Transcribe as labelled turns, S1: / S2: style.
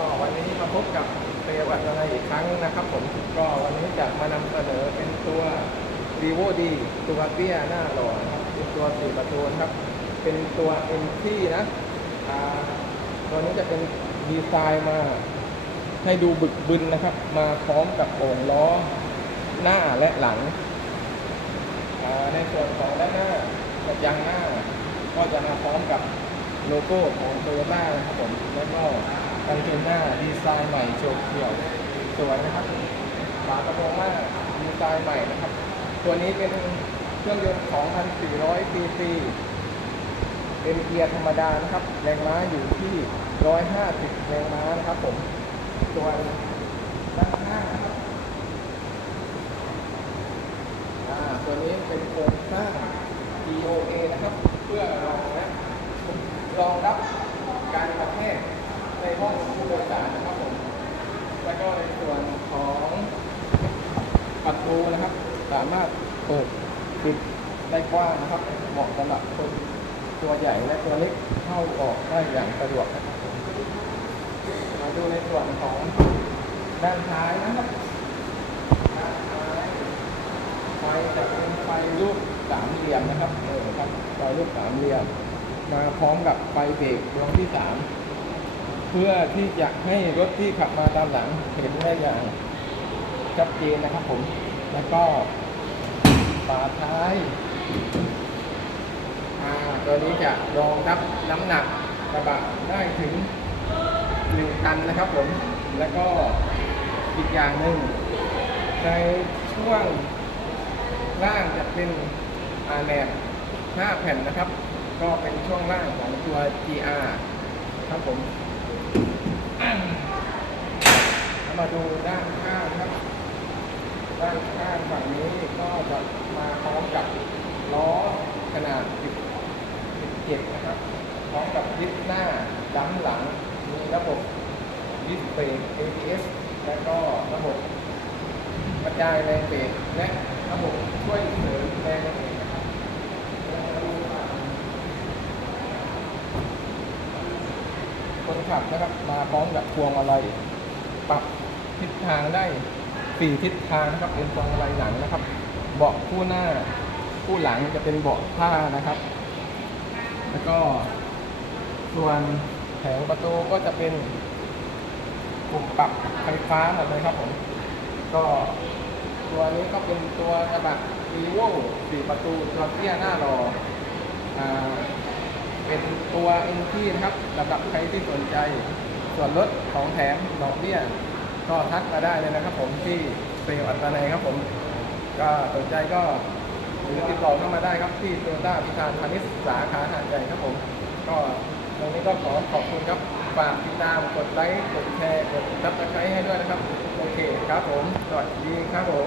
S1: ก็วันนี้มาพบกับเตยวัฒนาอีกครั้งนะครับผมก็วันนี้จะมานำเสนอเป็นตัว r e v o D ตัวเตี้ยหน้าหล่อนะครับเป็นตัวสี่ประตูครับ เป็นตัว M ที่นะตัวนี้จะเป็นดีไซน์มาให้ดูบึกบึนนะครับ มาพร้อมกับโอ่งล้อหน้าและหลัง ในส่วนของด้านหน้ากับยางหน้า ก็จะมาพร้อมกับโลโก้ของโตโยต้านะครับผมแล้วก็ กันชนหน้าดีไซน์ใหม่โฉบเฉี่ยวสวยนะครับฝากระโปรงหน้าดีไซน์ใหม่นะครับ ตัวนี้เป็นเครื่องยนต์ 2,400 cc เป็นเกียร์ธรรมดานะครับ แรงม้าอยู่ที่ 150 แรงม้านะครับผมส่วนด้านข้านะครับอ่าตัวนี้เป็นโครงสร้าง DOA นะครับ เพื่อรองรับรองรับการกระแทกในห้องผู้โดยสารนะครับผม แล้วก็ใน ส่วนของประตูนะครับ สามารถเปิดปิดได้กว้างนะครับเหมาะสำหรับคนตัวใหญ่และตัวเล็กเข้าออกได้อย่างสะดวกนะครับผมมาดูในส่วนของด้านท้ายนะครับด้านท้ายไฟจะเป็นไฟรูปสามเหลี่ยมนะครับเออครับไฟรูปสามเหลี่ยม มาพร้อมกับไฟเบรกดวงที่สาม เพื่อที่จะให้รถที่ขับมาตามหลังเห็นได้อย่างชัดเจนนะครับผม แล้วก็ฝาท้ายตัวนี้จะรองรับน้ำหนักกระบะได้ถึงหนึ่งตันนะครับผม แล้วก็อีกอย่างหนึ่งในช่วงล่างจะเป็นอาแนบ5แผ่นนะครับ ก็เป็นช่วงล่างของตัว GR ครับผมแล้ว มาดูด้านข้างครับ ด้านข้างฝั่งนี้ก็จะมาพร้อมกับล้อขนาด 17 นะครับ พร้อมกับดิสหน้าดั้หลัง มีระบบดิสเบรก ABS และก็ระบบกระจายแรงเบรกและระบบช่วยเสริมแรงเบรกนะครับคนขับนะครับมาพร้อมกับพวงมาลัยปรับ ทิศทางได้สี่ทิศทางนะครับเป็นพวงมาลัยหลังนะครับ เบาะคู่หน้าคู่หลังจะเป็นเบาะผ้านะครับ แล้วก็ส่วนแผงประตูก็จะเป็นปุ่มปรับไฟฟ้าหมดเลยครับผม ก็ตัวนี้ก็เป็นตัวกระบะ e v o สี่ประตูตัวเตี้ยหน้ารออ่าเป็นตัว NT นะครับสำหรับใครที่สนใจ ส่วนลดของแถมดอกเบี้ย ก็ทักมาได้เลยนะครับ ผมที่เซลอัตนายครับผมก็สนใจก็หรือติดต่อเข้ามาได้ครับที่โตโยต้าพิธานพาณิชย์สาขาหาดใหญ่ครับผม ก็ตรงนี้ก็ขอขอบคุณครับฝากติดตามกดไลค์กดแชร์กดซับสไครต์ให้ด้วยนะครับ โอเคครับผมสวัสดีครับผม